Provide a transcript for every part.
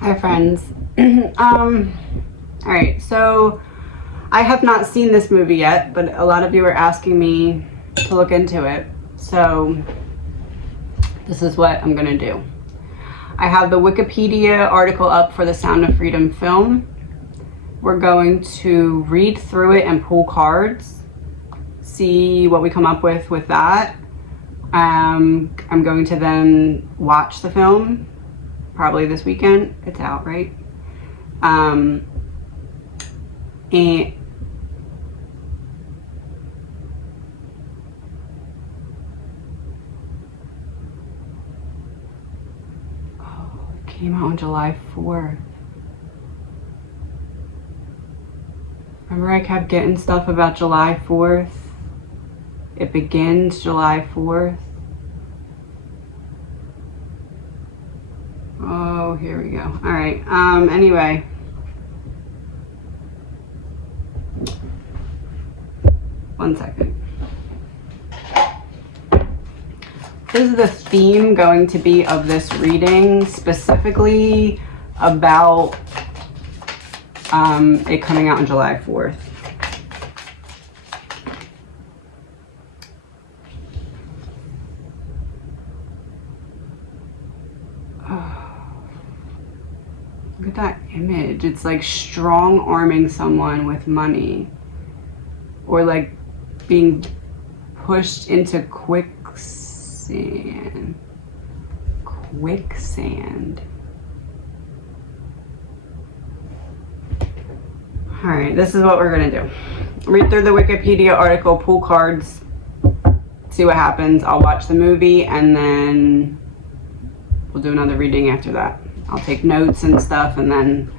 Hi friends. Alright, so I have not seen this movie yet, but a lot of you are asking me to look into it. So this is what I'm gonna do. I have the Wikipedia article up for the Sound of Freedom film. We're going to read through it and pull cards, see what we come up with that. I'm going to then watch the film, probably this weekend. It's out, right? And oh, it came out on July 4th. Remember I kept getting stuff about July 4th? It begins July 4th. Oh, here we go. All right. Anyway. One second. This is the theme going to be of this reading, specifically about it coming out on July 4th. Look at that image. It's like strong arming someone with money, or like being pushed into quicksand. All right, this is what we're gonna do. Read through the Wikipedia article, pull cards, see what happens. I'll watch the movie and then we'll do another reading after that. I'll take notes and stuff and then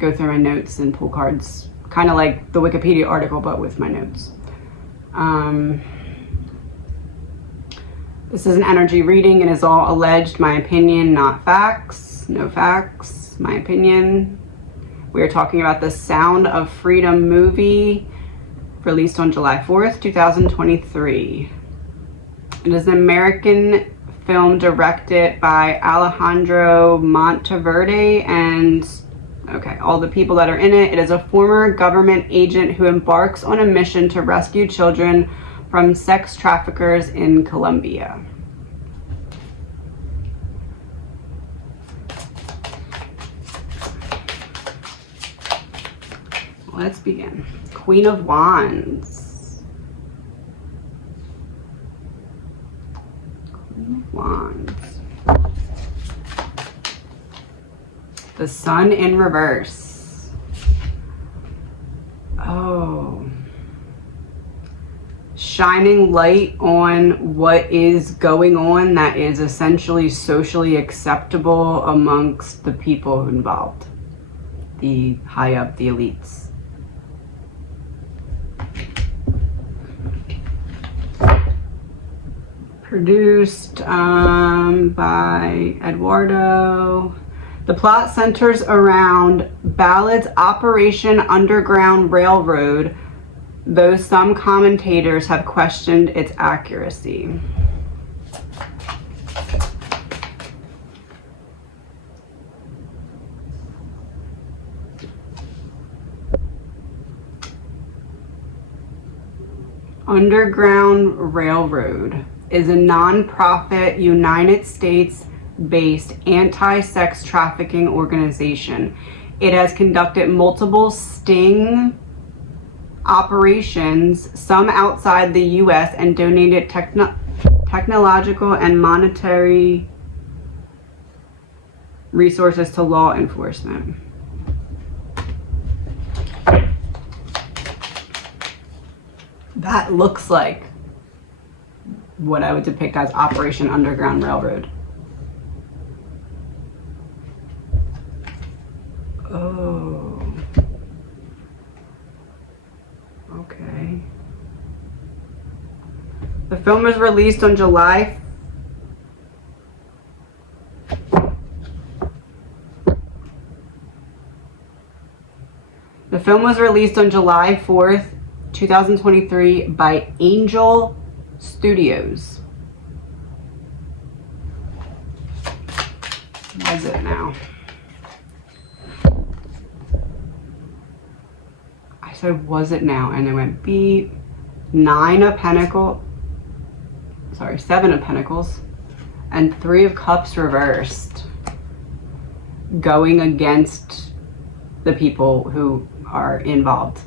go through my notes and pull cards, kind of like the Wikipedia article, but with my notes. This is an energy reading and is all alleged, my opinion, not facts. No facts, my opinion. We are talking about the Sound of Freedom movie, released on July 4th, 2023. It is an American film directed by Alejandro Monteverde and, okay, all the people that are in it. It is a former government agent who embarks on a mission to rescue children from sex traffickers in Colombia. Let's begin. Queen of Wands. Queen of Wands. The Sun in reverse. Oh. Shining light on what is going on that is essentially socially acceptable amongst the people involved. The high up, the elites. Produced by Eduardo. The plot centers around Ballad's Operation Underground Railroad, though some commentators have questioned its accuracy. Underground Railroad is a non-profit United States-based anti-sex trafficking organization. It has conducted multiple sting operations, some outside the U.S., and donated technological and monetary resources to law enforcement. That looks like what I would depict as Operation Underground Railroad. Oh. Okay. The film was released on July. The film was released on July 4th, 2023 by Angel Studios. Was it now? I said, was it now? And it went beep. 9 of Pentacles. Sorry, 7 of Pentacles. And 3 of Cups reversed. Going against the people who are involved.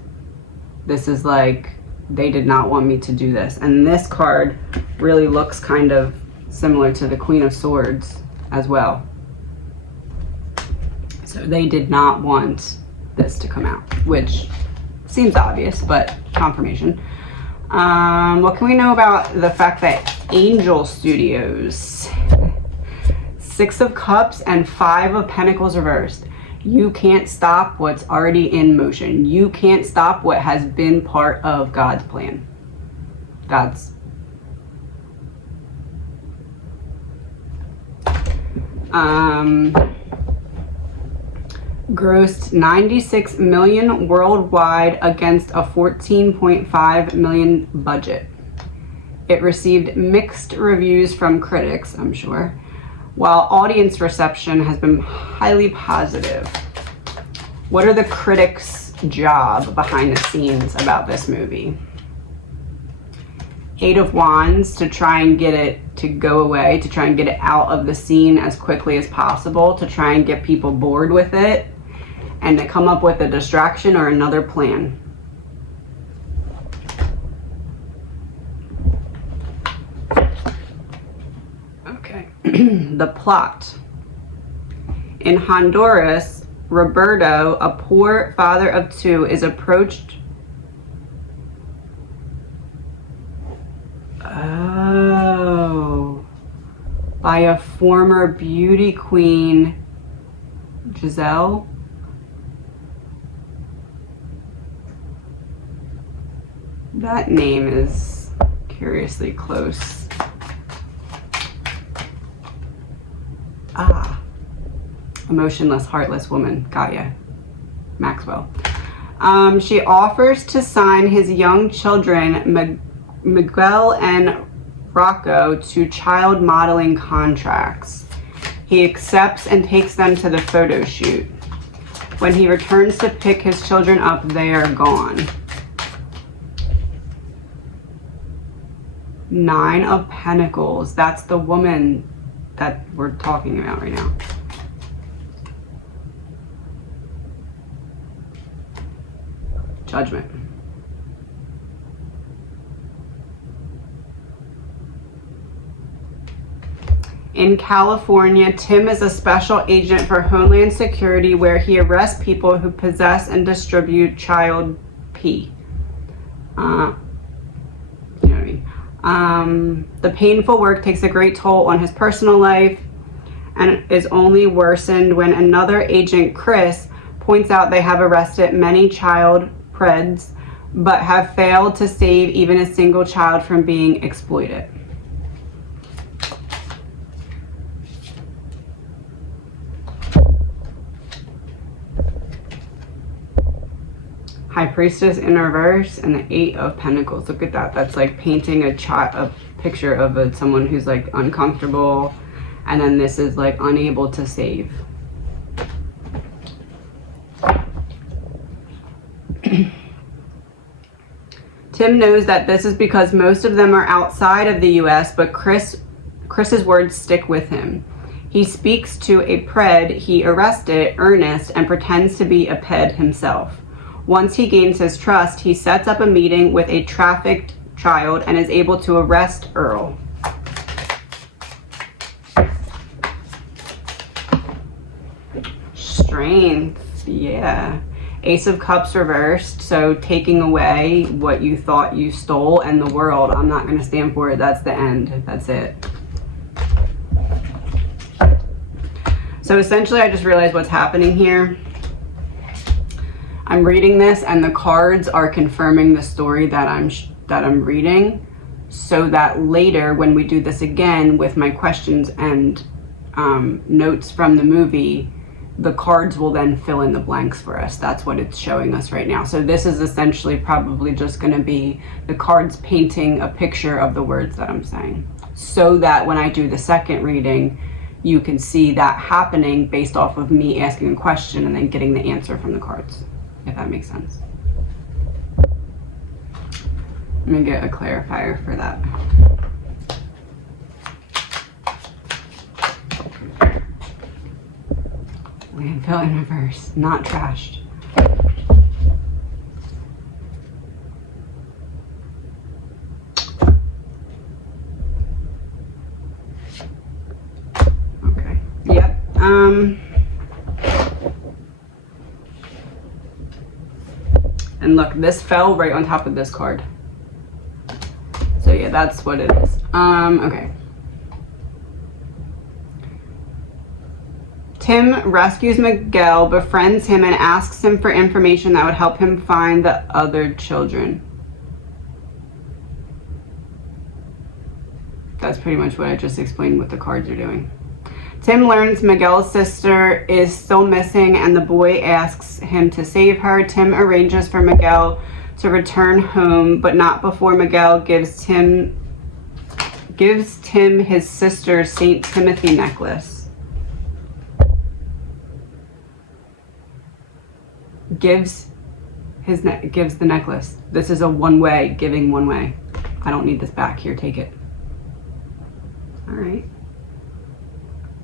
This is like, they did not want me to do this. And this card really looks kind of similar to the Queen of Swords as well. So they did not want this to come out, which seems obvious, but confirmation. What can we know about the fact that Angel Studios, 6 of Cups and 5 of Pentacles reversed. You can't stop what's already in motion. You can't stop what has been part of God's plan. Grossed 96 million worldwide against a 14.5 million budget. It received mixed reviews from critics, I'm sure, while audience reception has been highly positive. What are the critics' job behind the scenes about this movie? 8 of Wands, to try and get it to go away, to try and get it out of the scene as quickly as possible, to try and get people bored with it, and to come up with a distraction or another plan. Okay, the plot. In Honduras, Roberto, a poor father of 2, is approached by a former beauty queen, Giselle. That name is curiously close. Emotionless, heartless woman. Got ya. Maxwell. She offers to sign his young children, Miguel and Rocco, to child modeling contracts. He accepts and takes them to the photo shoot. When he returns to pick his children up, they are gone. 9 of Pentacles. That's the woman that we're talking about right now. Judgment. In California, Tim is a special agent for Homeland Security where he arrests people who possess and distribute child P. You know what I mean? The painful work takes a great toll on his personal life and is only worsened when another agent, Chris, points out they have arrested many child preds but have failed to save even a single child from being exploited. High Priestess in reverse and the 8 of Pentacles. Look at that. That's like painting a picture of someone who's like uncomfortable, and then this is like unable to save. Tim knows that this is because most of them are outside of the US, but Chris's words stick with him. He speaks to a pred he arrested, Ernest, and pretends to be a ped himself. Once he gains his trust, he sets up a meeting with a trafficked child and is able to arrest Earl. Strength, yeah. Ace of Cups reversed, so taking away what you thought you stole and the world. I'm not going to stand for it. That's the end. That's it. So essentially, I just realized what's happening here. I'm reading this and the cards are confirming the story that I'm reading, so that later when we do this again with my questions and notes from the movie, the cards will then fill in the blanks for us. That's what it's showing us right now. So this is essentially probably just going to be the cards painting a picture of the words that I'm saying, so that when I do the second reading, you can see that happening based off of me asking a question and then getting the answer from the cards, if that makes sense. Let me get a clarifier for that. Landfill in reverse, not trashed. Okay, yep. And look, this fell right on top of this card. So yeah, that's what it is. Okay. Tim rescues Miguel, befriends him, and asks him for information that would help him find the other children. That's pretty much what I just explained what the cards are doing. Tim learns Miguel's sister is still missing and the boy asks him to save her. Tim arranges for Miguel to return home, but not before Miguel gives Tim his sister's St. Timothy necklace. Gives the necklace. This is a one-way, giving one way. I don't need this back. Here, take it. All right.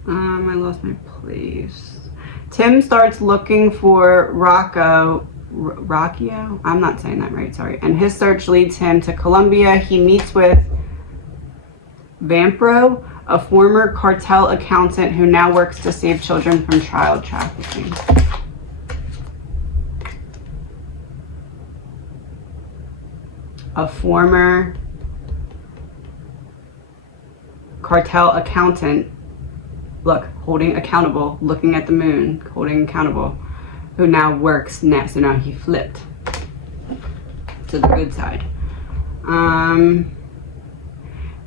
I lost my place. Tim starts looking for Rocchio. I'm not saying that right, sorry. And his search leads him to Colombia. He meets with Vampro, a former cartel accountant who now works to save children from child trafficking. A former cartel accountant, look, holding accountable, looking at the moon, holding accountable, who now works next. So now he flipped to the good side.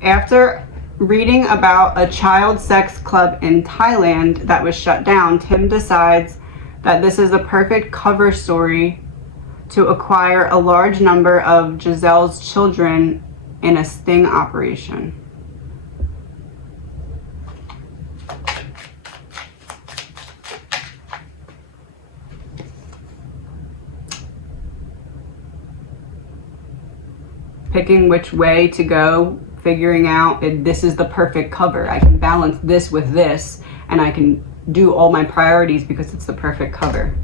After reading about a child sex club in Thailand that was shut down, Tim decides that this is a perfect cover story to acquire a large number of Giselle's children in a sting operation. Picking which way to go, figuring out this is the perfect cover. I can balance this with this, and I can do all my priorities because it's the perfect cover.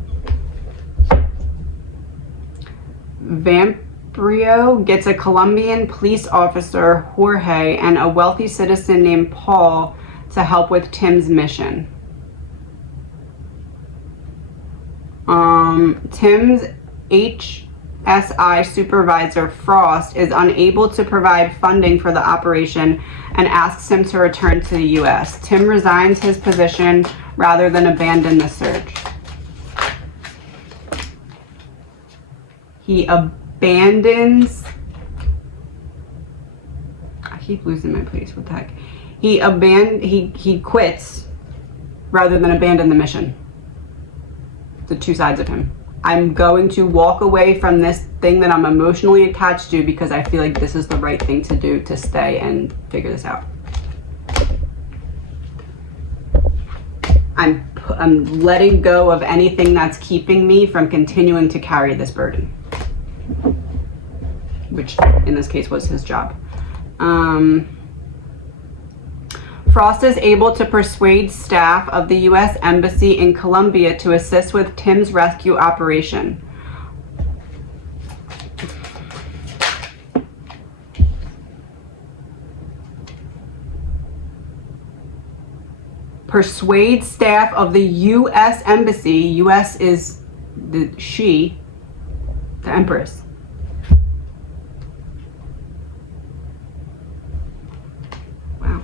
Vamprio gets a Colombian police officer, Jorge, and a wealthy citizen named Paul to help with Tim's mission. Tim's HSI supervisor, Frost, is unable to provide funding for the operation and asks him to return to the US. Tim resigns his position rather than abandon the search. He abandons, I keep losing my place, what the heck? He quits rather than abandon the mission. The two sides of him. I'm going to walk away from this thing that I'm emotionally attached to because I feel like this is the right thing to do to stay and figure this out. I'm letting go of anything that's keeping me from continuing to carry this burden, which in this case was his job. Frost is able to persuade staff of the U.S. Embassy in Colombia to assist with Tim's rescue operation. Persuade staff of the U.S. Embassy. U.S. is the Empress. Wow.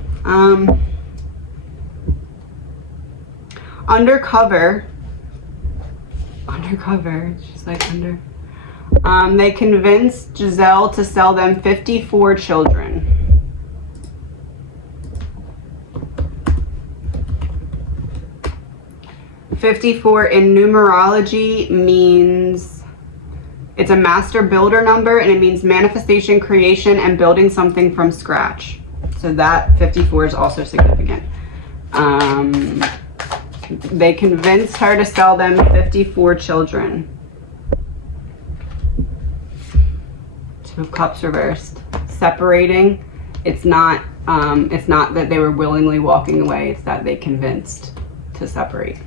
Undercover, it's just like under. They convinced Giselle to sell them 54 children. "54 in numerology means it's a master builder number, and it means manifestation, creation, and building something from scratch. So that 54 is also significant. They convinced her to sell them 54 children. Two cups reversed. Separating. It's not that they were willingly walking away. It's that they convinced to separate.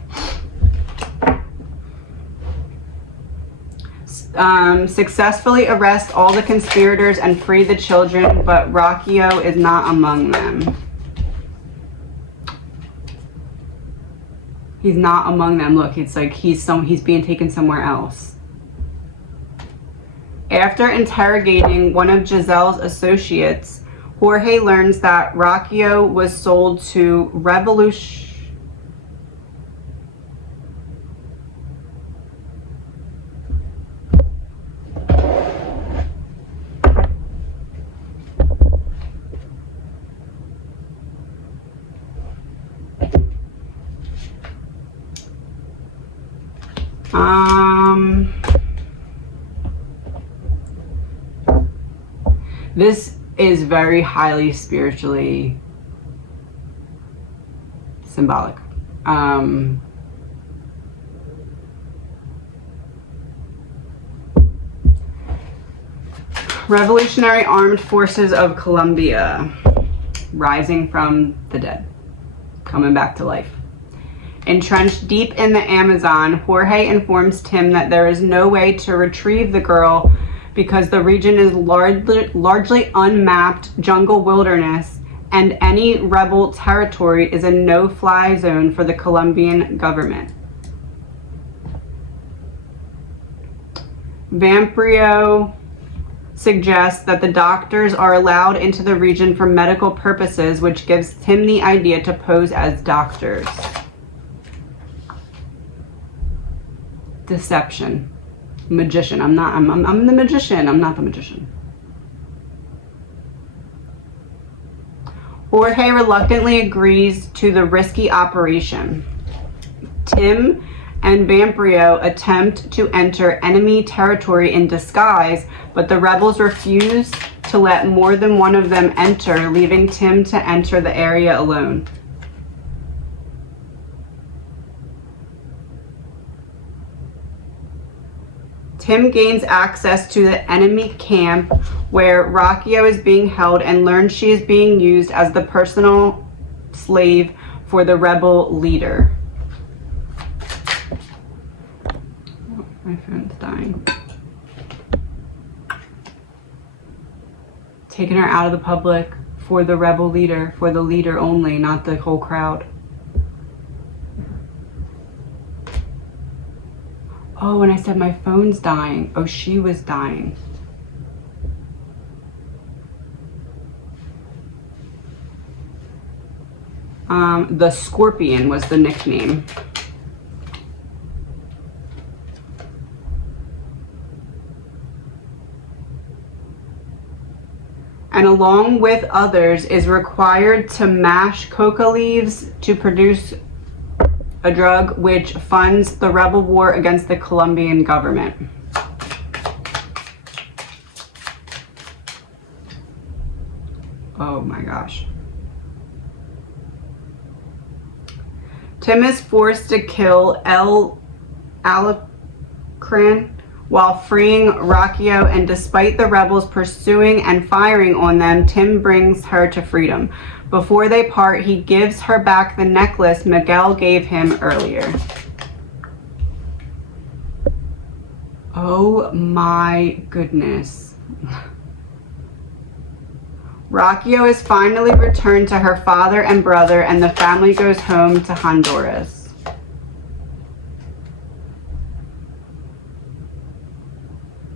Successfully arrest all the conspirators and free the children, but Rocchio is not among them. He's not among them. Look, it's like he's being taken somewhere else. After interrogating one of Giselle's associates, Jorge learns that Rocchio was sold to this is very highly spiritually symbolic. Revolutionary Armed Forces of Colombia, rising from the dead, coming back to life. Entrenched deep in the Amazon, Jorge informs Tim that there is no way to retrieve the girl because the region is largely unmapped jungle wilderness, and any rebel territory is a no-fly zone for the Colombian government. Vamprio suggests that the doctors are allowed into the region for medical purposes, which gives Tim the idea to pose as doctors. Deception. Magician. I'm the magician. I'm not the magician. Jorge reluctantly agrees to the risky operation. Tim and Vamprio attempt to enter enemy territory in disguise, but the rebels refuse to let more than one of them enter, leaving Tim to enter the area alone. Tim gains access to the enemy camp where Rocchio is being held and learns she is being used as the personal slave for the rebel leader. Oh, my phone's dying. Taking her out of the public for the rebel leader, for the leader only, not the whole crowd. Oh, and I said my phone's dying. Oh, she was dying. The Scorpion was the nickname. And along with others is required to mash coca leaves to produce a drug which funds the rebel war against the Colombian government. Oh my gosh. Tim is forced to kill El Alacran while freeing Rocchio, and despite the rebels pursuing and firing on them, Tim brings her to freedom. Before they part, he gives her back the necklace Miguel gave him earlier. Oh my goodness. Rocchio is finally returned to her father and brother, and the family goes home to Honduras.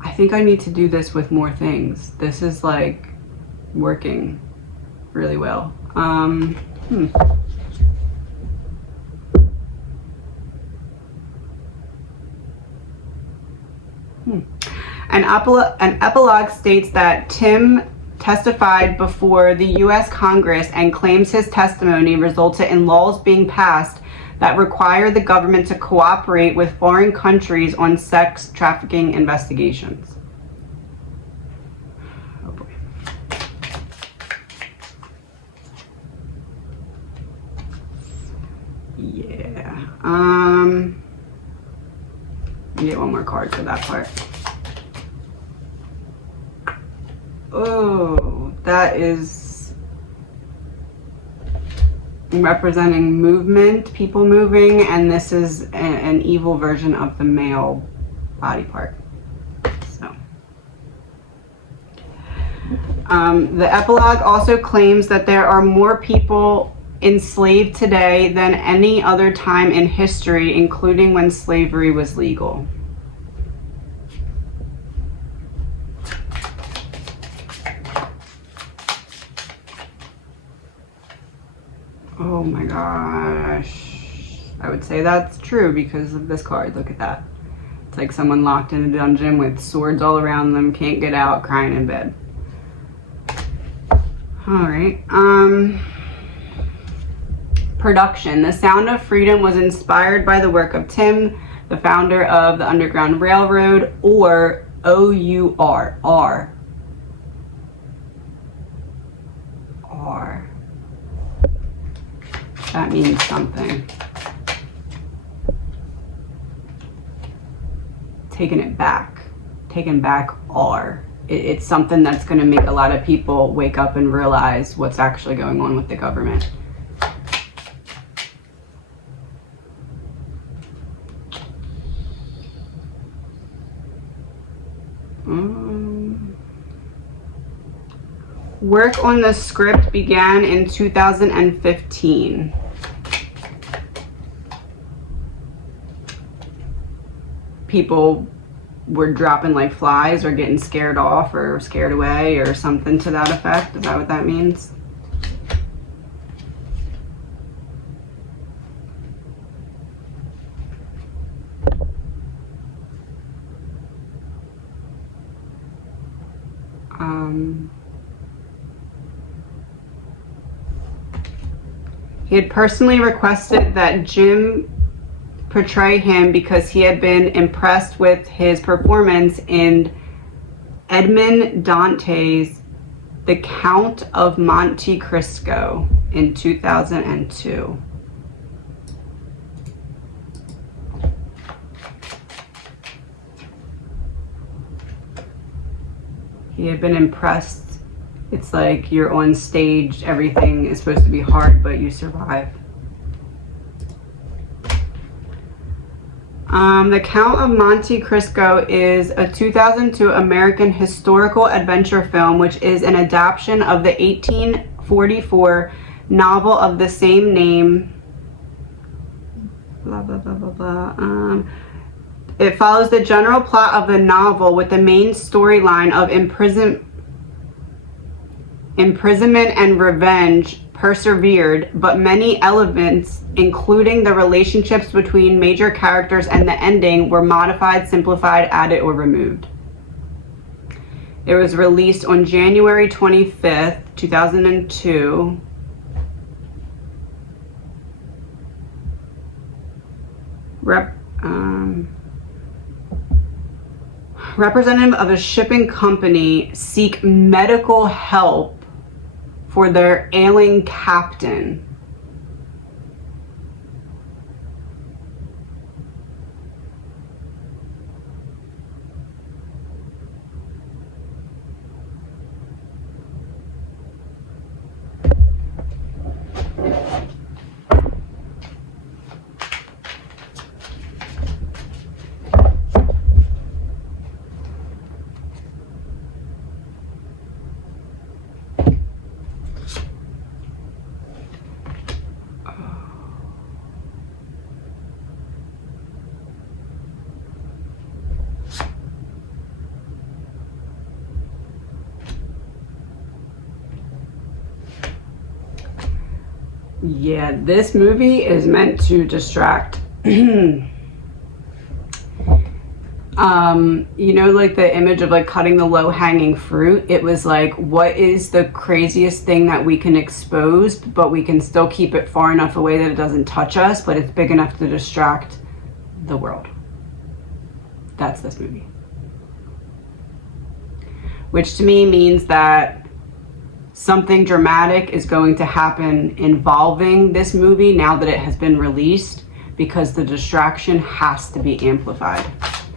I think I need to do this with more things. This is like working really well. An epilogue states that Tim testified before the U.S. Congress and claims his testimony resulted in laws being passed that require the government to cooperate with foreign countries on sex trafficking investigations. Oh boy. Get one more card for that part. Oh, that is representing movement, people moving, and this is an evil version of the male body part. So, the epilogue also claims that there are more people enslaved today than any other time in history, including when slavery was legal. Oh my gosh. I would say that's true because of this card. Look at that. It's like someone locked in a dungeon with swords all around them, can't get out, crying in bed. All right. Production. The Sound of Freedom was inspired by the work of Tim, the founder of the Underground Railroad, or O-U-R. R. That means something. Taking it back. Taking back R. It's something that's going to make a lot of people wake up and realize what's actually going on with the government. Work on the script began in 2015. People were dropping like flies or getting scared off or scared away or something to that effect. Is that what that means? He had personally requested that Jim portray him because he had been impressed with his performance in Edmond Dante's The Count of Monte Cristo in 2002. He had been impressed. It's like you're on stage, everything is supposed to be hard, but you survive. The Count of Monte Cristo is a 2002 American historical adventure film, which is an adaptation of the 1844 novel of the same name. Blah, blah, blah, blah, blah. It follows the general plot of the novel with the main storyline of imprisonment and revenge persevered, but many elements, including the relationships between major characters and the ending, were modified, simplified, added, or removed. It was released on January 25th, 2002. Representative of a shipping company seek medical help for their ailing captain. Yeah, this movie is meant to distract. You know, like the image of like cutting the low-hanging fruit. It was like, what is the craziest thing that we can expose, but we can still keep it far enough away that it doesn't touch us, but it's big enough to distract the world. That's this movie. Which to me means that something dramatic is going to happen involving this movie now that it has been released, because the distraction has to be amplified.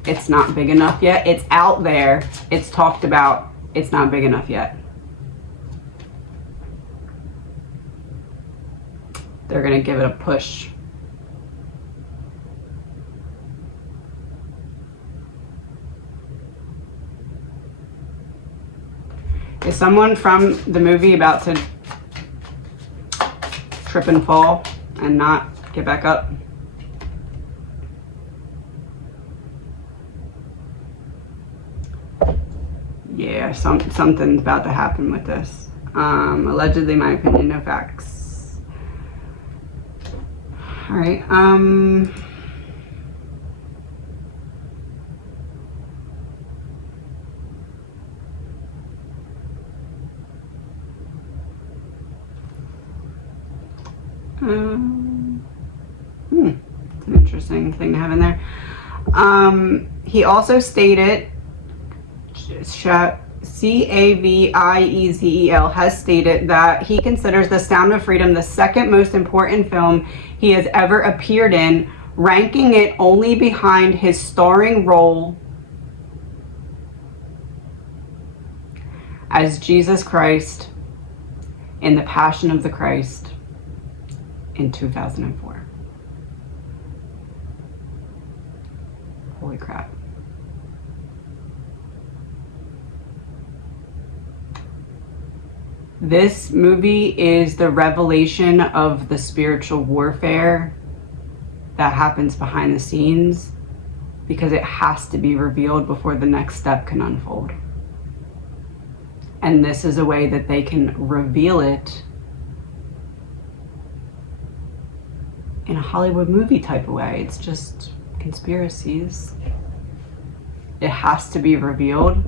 It's not big enough yet. It's out there. It's talked about. It's not big enough yet. They're going to give it a push. Is someone from the movie about to trip and fall and not get back up? Yeah, something's about to happen with this. Allegedly, my opinion, no facts. All right. It's an interesting thing to have in there. He also stated, Caviezel has stated that he considers The Sound of Freedom the second most important film he has ever appeared in, ranking it only behind his starring role as Jesus Christ in The Passion of the Christ in 2004. Holy crap. This movie is the revelation of the spiritual warfare that happens behind the scenes, because it has to be revealed before the next step can unfold. And this is a way that they can reveal it in a Hollywood movie type of way. It's just conspiracies. It has to be revealed,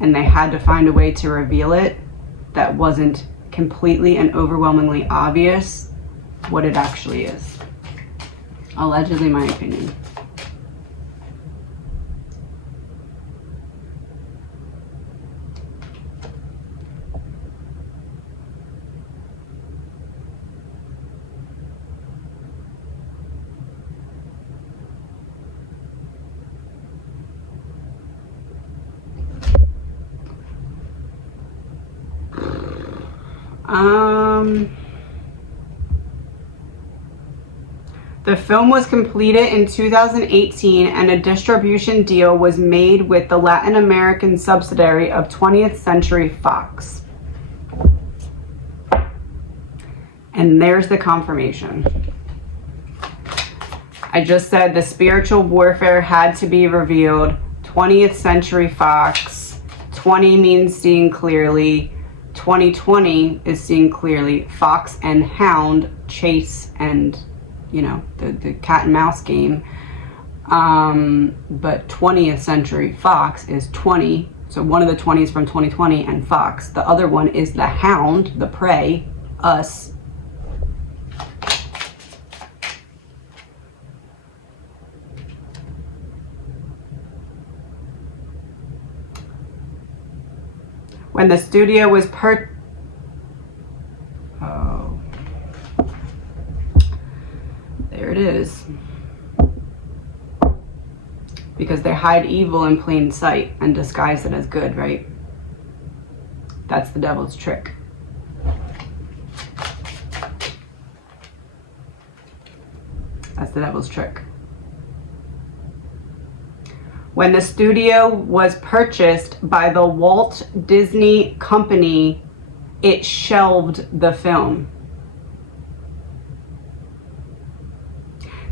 and they had to find a way to reveal it that wasn't completely and overwhelmingly obvious what it actually is. Allegedly, my opinion. The film was completed in 2018 and a distribution deal was made with the Latin American subsidiary of 20th Century Fox. And there's the confirmation. I just said the spiritual warfare had to be revealed. 20th Century Fox. 20 means seeing clearly. 2020 is seeing clearly. Fox and hound, chase, and you know, the cat and mouse game. But 20th Century Fox is 20. So one of the 20s from 2020 and Fox. The other one is the hound, the prey, us. When the studio was there it is. Because they hide evil in plain sight and disguise it as good, right? That's the devil's trick. That's the devil's trick. When the studio was purchased by the Walt Disney Company, it shelved the film.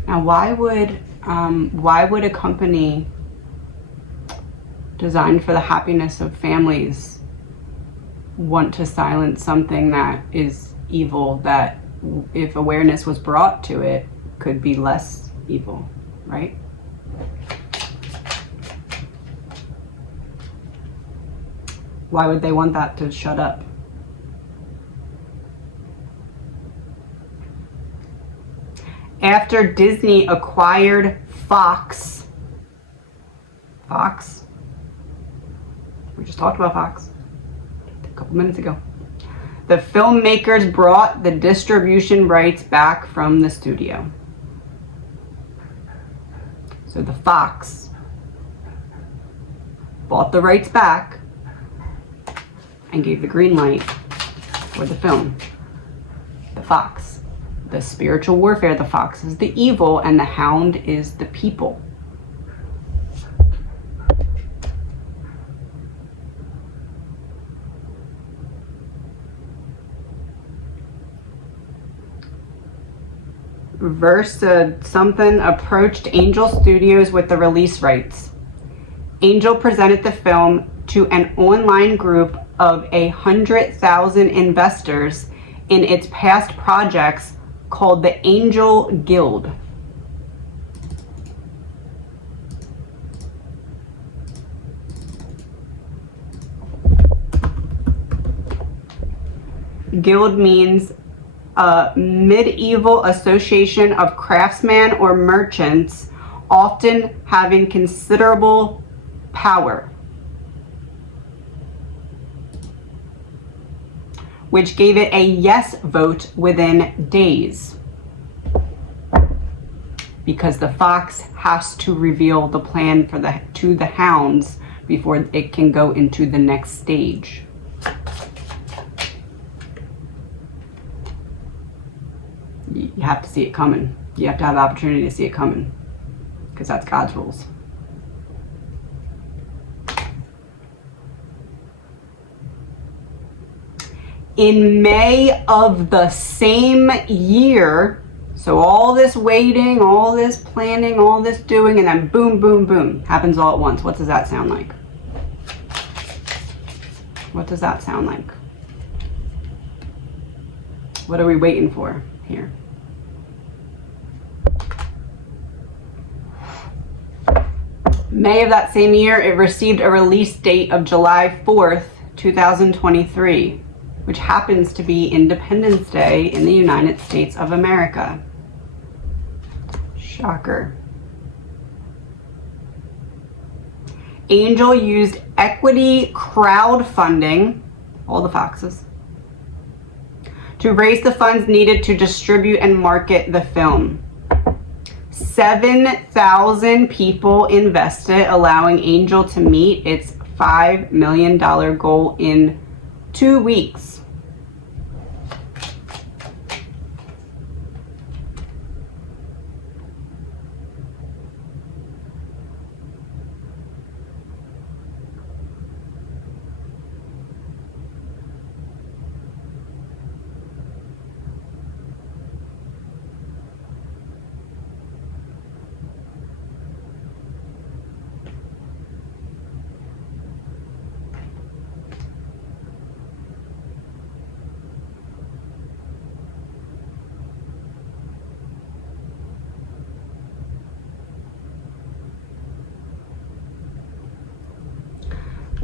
Now, why would a company designed for the happiness of families want to silence something that is evil, that if awareness was brought to it, could be less evil, right? Why would they want that to shut up? After Disney acquired Fox, we just talked about Fox a couple minutes ago, the filmmakers brought the distribution rights back from the studio. So the Fox bought the rights back and gave the green light for the film. The Fox. The spiritual warfare, the fox is the evil and the hound is the people. Versa something approached Angel Studios with the release rights. Angel presented the film to an online group of 100,000 investors in its past projects called the Angel Guild. Guild means a medieval association of craftsmen or merchants, often having considerable power, which gave it a yes vote within days, because the fox has to reveal the plan to the hounds before it can go into the next stage. You have to see it coming. You have to have the opportunity to see it coming, because that's God's rules. In May of the same year, so all this waiting, all this planning, all this doing, and then boom, boom, boom, happens all at once. What does that sound like? What does that sound like? What are we waiting for here? May of that same year, it received a release date of July 4th, 2023, which happens to be Independence Day in the United States of America. Shocker. Angel used equity crowdfunding, all the foxes, to raise the funds needed to distribute and market the film. 7,000 people invested, allowing Angel to meet its $5 million goal in 2 weeks.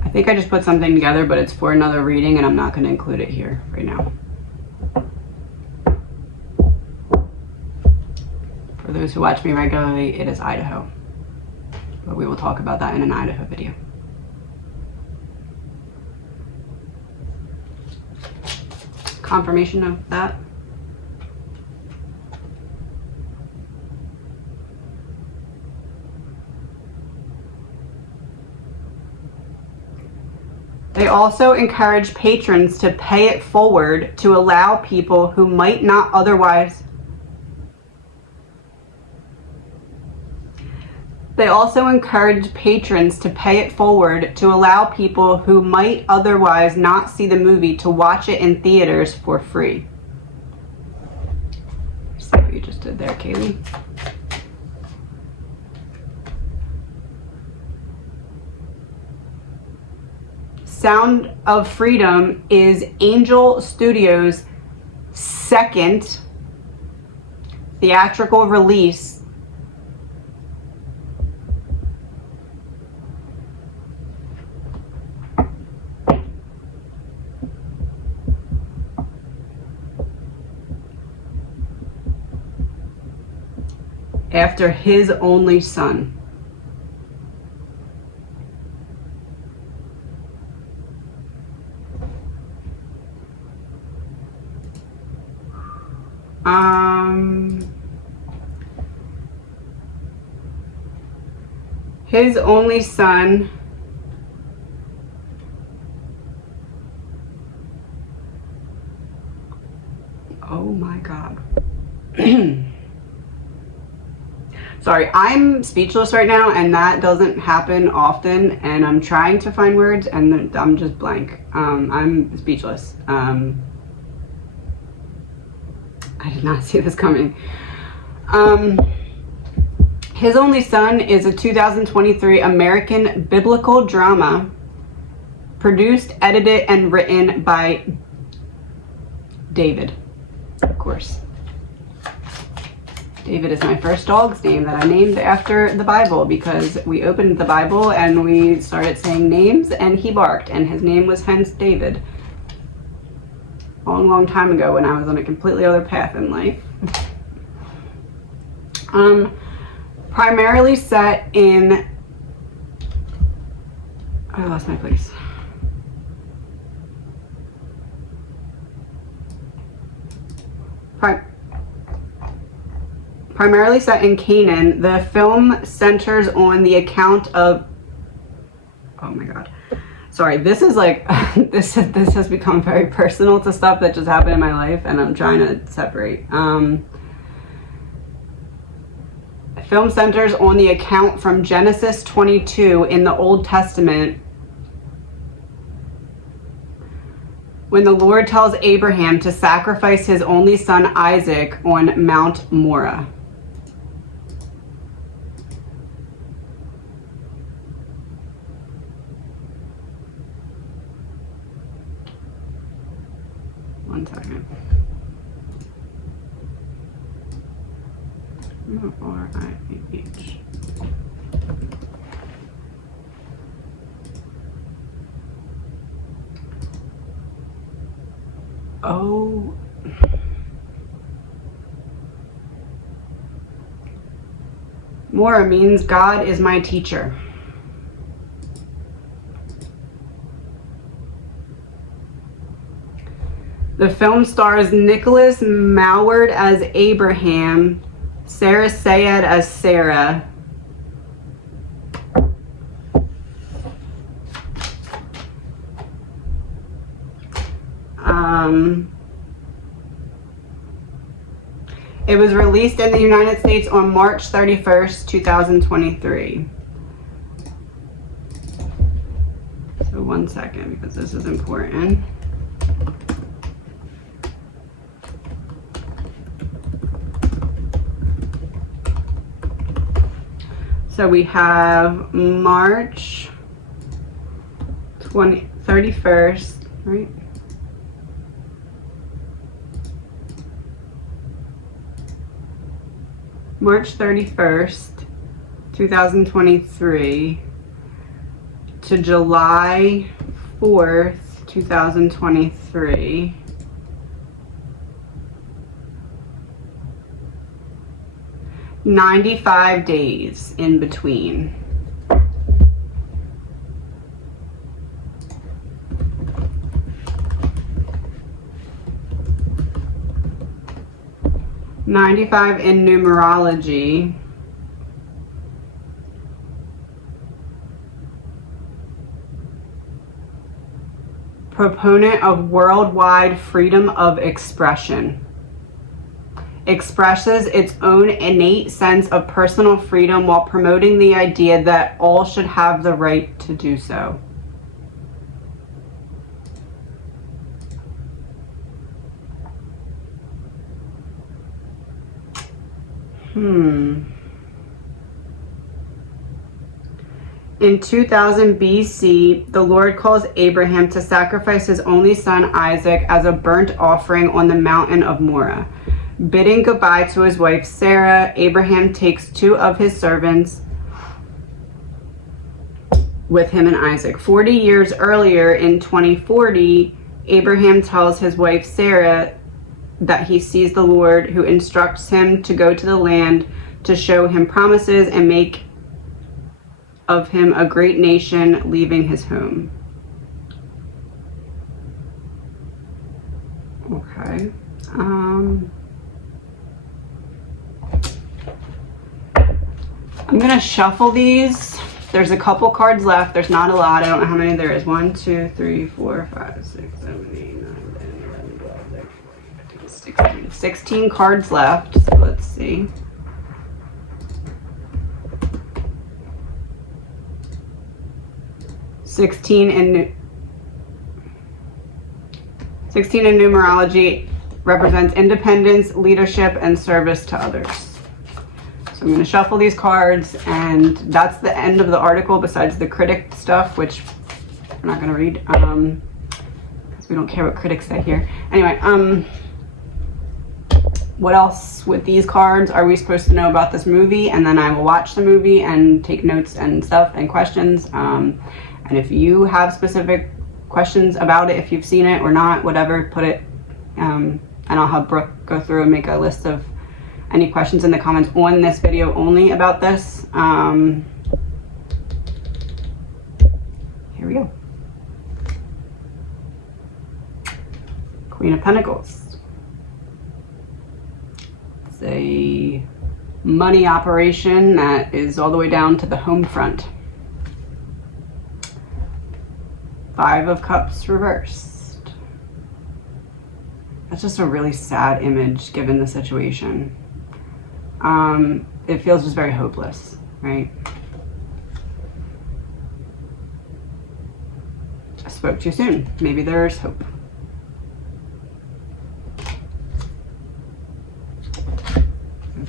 I think I just put something together, but it's for another reading and I'm not going to include it here right now. For those who watch me regularly, it is Idaho. But we will talk about that in an Idaho video. Confirmation of that. They also encourage patrons to pay it forward to allow people who might not otherwise. They also encourage patrons to pay it forward to allow people who might otherwise not see the movie to watch it in theaters for free. See what you just did there, Kaylee. Sound of Freedom is Angel Studios' second theatrical release after his only son. His only son oh my God. Sorry, I'm speechless right now, and that doesn't happen often, and I'm trying to find words and I'm just blank. I'm speechless. I did not see this coming. His Only Son is a 2023 American biblical drama produced, edited, and written by David, of course. David is my first dog's name that I named after the Bible, because we opened the Bible and we started saying names and he barked, and his name was hence David. Long time ago when I was on a completely other path in life. Primarily set in, I lost my place. Primarily set in Canaan, the film centers on the account of, oh my God. Sorry, this is like, this has become very personal to stuff that just happened in my life, and I'm trying to separate. Film centers on the account from Genesis 22 in the Old Testament, when the Lord tells Abraham to sacrifice his only son Isaac on Mount Moriah. One second. R-I-H. Oh. Mora means God is my teacher. The film stars Nicholas Moward as Abraham, Sarah Sayed as Sarah, it was released in the United States on March 31st, 2023. So one second, because this is important. So we have March 31st, right? March 31st, 2023 to July 4th, 2023. $95 days in between. $95 in numerology. Proponent of worldwide freedom of expression. Expresses its own innate sense of personal freedom while promoting the idea that all should have the right to do so. In 2000 BC, the Lord calls Abraham to sacrifice his only son Isaac as a burnt offering on the mountain of Moriah. Bidding goodbye to his wife Sarah, Abraham takes 2 of his servants with him and Isaac. 40 years earlier, in 2040, Abraham tells his wife Sarah that he sees the Lord, who instructs him to go to the land to show him promises and make of him a great nation, leaving his home. Okay. I'm gonna shuffle these There's a couple cards left. There's not a lot. I don't know how many there is. 1, 2, 3, 4, 5, 6, 7, 8, 9, 10, 11, 12, 13, 14, 15, 16. 16 cards left. So let's see. Sixteen in numerology represents independence, leadership, and service to others. So I'm going to shuffle these cards, and that's the end of the article besides the critic stuff, which we're not going to read because we don't care what critics say here. Anyway, what else with these cards are we supposed to know about this movie? And then I will watch the movie and take notes and stuff and questions. And if you have specific questions about it, if you've seen it or not, whatever, put it, and I'll have Brooke go through and make a list of any questions in the comments on this video only about this. Here we go. Queen of Pentacles. It's a money operation that is all the way down to the home front. 5 of Cups reversed. That's just a really sad image given the situation. It feels just very hopeless, right? I spoke too soon. Maybe there's hope.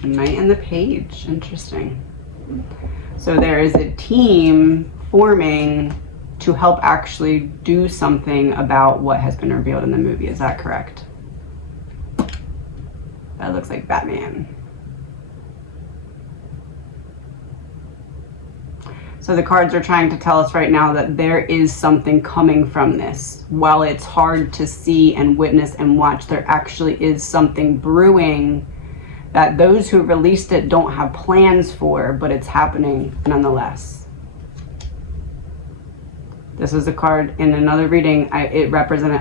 The Knight and the Page. Interesting. So there is a team forming to help actually do something about what has been revealed in the movie. Is that correct? That looks like Batman. So the cards are trying to tell us right now that there is something coming from this. While it's hard to see and witness and watch, there actually is something brewing that those who released it don't have plans for, but it's happening nonetheless. This is a card in another reading. It represented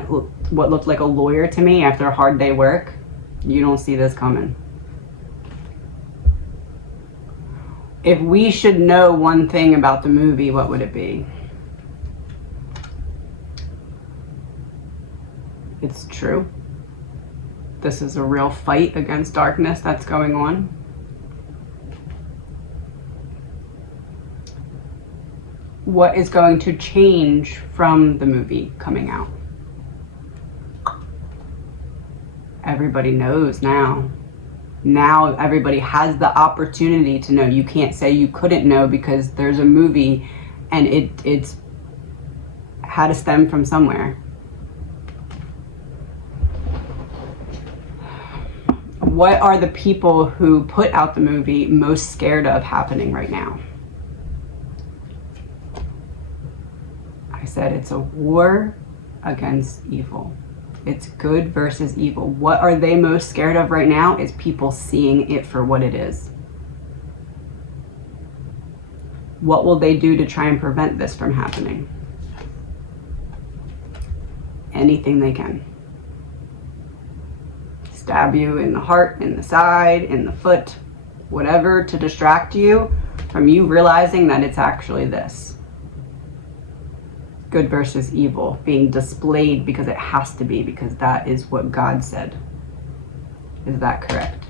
what looked like a lawyer to me after a hard day work. You don't see this coming. If we should know one thing about the movie, what would it be? It's true. This is a real fight against darkness that's going on. What is going to change from the movie coming out? Everybody knows now. Now everybody has the opportunity to know. You can't say you couldn't know because there's a movie and it's had to stem from somewhere. What are the people who put out the movie most scared of happening right now? I said it's a war against evil. It's good versus evil. What are they most scared of right now is people seeing it for what it is. What will they do to try and prevent this from happening? Anything they can. Stab you in the heart, in the side, in the foot, whatever to distract you from you realizing that it's actually this. Good versus evil being displayed because it has to be, because that is what God said. Is that correct?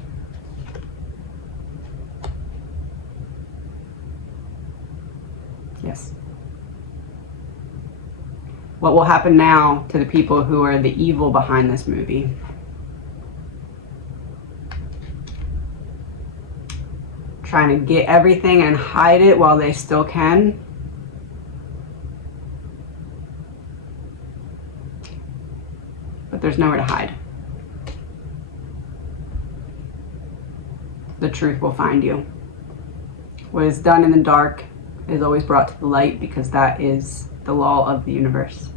Yes. What will happen now to the people who are the evil behind this movie? Trying to get everything and hide it while they still can. But there's nowhere to hide. The truth will find you. What is done in the dark is always brought to the light, because that is the law of the universe.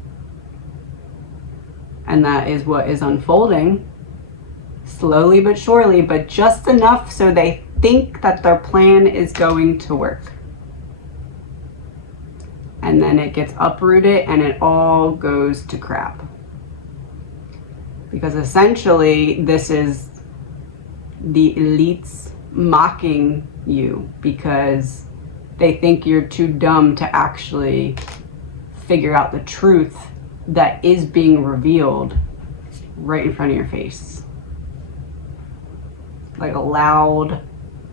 And that is what is unfolding slowly but surely, but just enough so they think that their plan is going to work. And then it gets uprooted and it all goes to crap. Because essentially this is the elites mocking you because they think you're too dumb to actually figure out the truth that is being revealed right in front of your face. Like a loud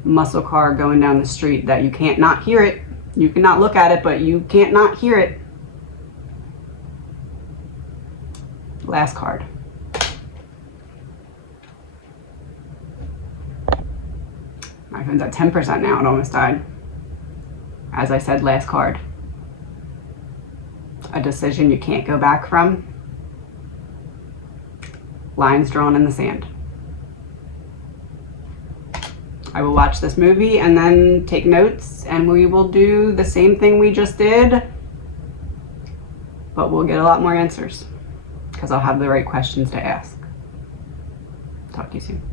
muscle car going down the street that you can't not hear it. You cannot look at it, but you can't not hear it. Last card. My phone's at 10% now. It almost died. As I said, last card. A decision you can't go back from. Lines drawn in the sand. I will watch this movie and then take notes, and we will do the same thing we just did, but we'll get a lot more answers because I'll have the right questions to ask. Talk to you soon.